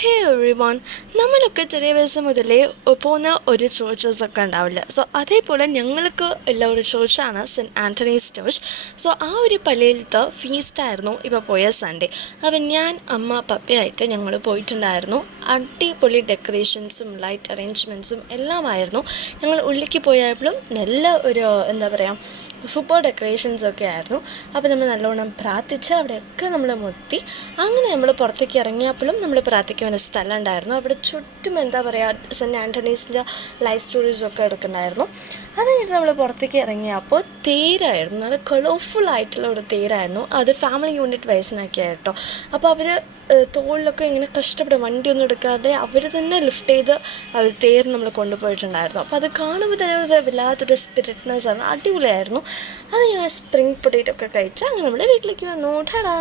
ഹേ every one, നമ്മളൊക്കെ ചെറിയ വയസ്സ് മുതലേ പോകുന്ന ഒരു ചേർച്ചസൊക്കെ ഉണ്ടാവില്ല. സോ അതേപോലെ ഞങ്ങൾക്ക് ഉള്ള ഒരു ചേർച്ചാണ് സെൻറ്റ് ആൻ്റണീസ് ചേർച്ച്. സോ ആ ഒരു പള്ളിയിലത്തെ ഫീസ്റ്റായിരുന്നു ഇപ്പോൾ പോയ സൺഡേ. അപ്പം ഞാൻ അമ്മ പപ്പയായിട്ട് ഞങ്ങൾ പോയിട്ടുണ്ടായിരുന്നു. അടിപൊളി ഡെക്കറേഷൻസും ലൈറ്റ് അറേഞ്ച്മെൻറ്റ്സും എല്ലാമായിരുന്നു. ഞങ്ങൾ ഉള്ളിലേക്ക് പോയപ്പോഴും നല്ല ഒരു എന്താ പറയുക സൂപ്പർ ഡെക്കറേഷൻസൊക്കെ ആയിരുന്നു. അപ്പോൾ നമ്മൾ നല്ലോണം പ്രാർത്ഥിച്ച് അവിടെയൊക്കെ നമ്മൾ മുത്തി. അങ്ങനെ നമ്മൾ പുറത്തേക്ക് ഇറങ്ങിയപ്പോഴും നമ്മൾ പ്രാർത്ഥിക്കാൻ ഒരു സ്ഥലം ഉണ്ടായിരുന്നു. അവിടെ ചുറ്റും എന്താ പറയുക സെൻറ്റ് ആൻ്റണീസിൻ്റെ ലൈഫ് സ്റ്റോറീസൊക്കെ എടുക്കുന്നുണ്ടായിരുന്നു. അത് കഴിഞ്ഞിട്ട് നമ്മൾ പുറത്തേക്ക് ഇറങ്ങിയപ്പോൾ തേരായിരുന്നു, നല്ല കളർഫുൾ ആയിട്ടുള്ള ഒരു തേരായിരുന്നു. അത് ഫാമിലി യൂണിറ്റ് വയസ്സിനൊക്കെ ആയിട്ടോ. അപ്പോൾ അവർ തോളിലൊക്കെ ഇങ്ങനെ കഷ്ടപ്പെടും, വണ്ടിയൊന്നും എടുക്കാതെ അവർ തന്നെ ലിഫ്റ്റ് ചെയ്ത് അത് തേര് നമ്മൾ കൊണ്ടുപോയിട്ടുണ്ടായിരുന്നു. അപ്പോൾ അത് കാണുമ്പോൾ തന്നെ ഒരു വല്ലാത്തൊരു സ്പിരിറ്റ്നെസ് ആണ്, അടിപൊളിയായിരുന്നു. അത് ഞാൻ സ്പ്രിങ് പൊട്ടേറ്റോ ഒക്കെ കഴിച്ച് അങ്ങനെ നമ്മുടെ വീട്ടിലേക്ക് വന്നു. ടാടാ.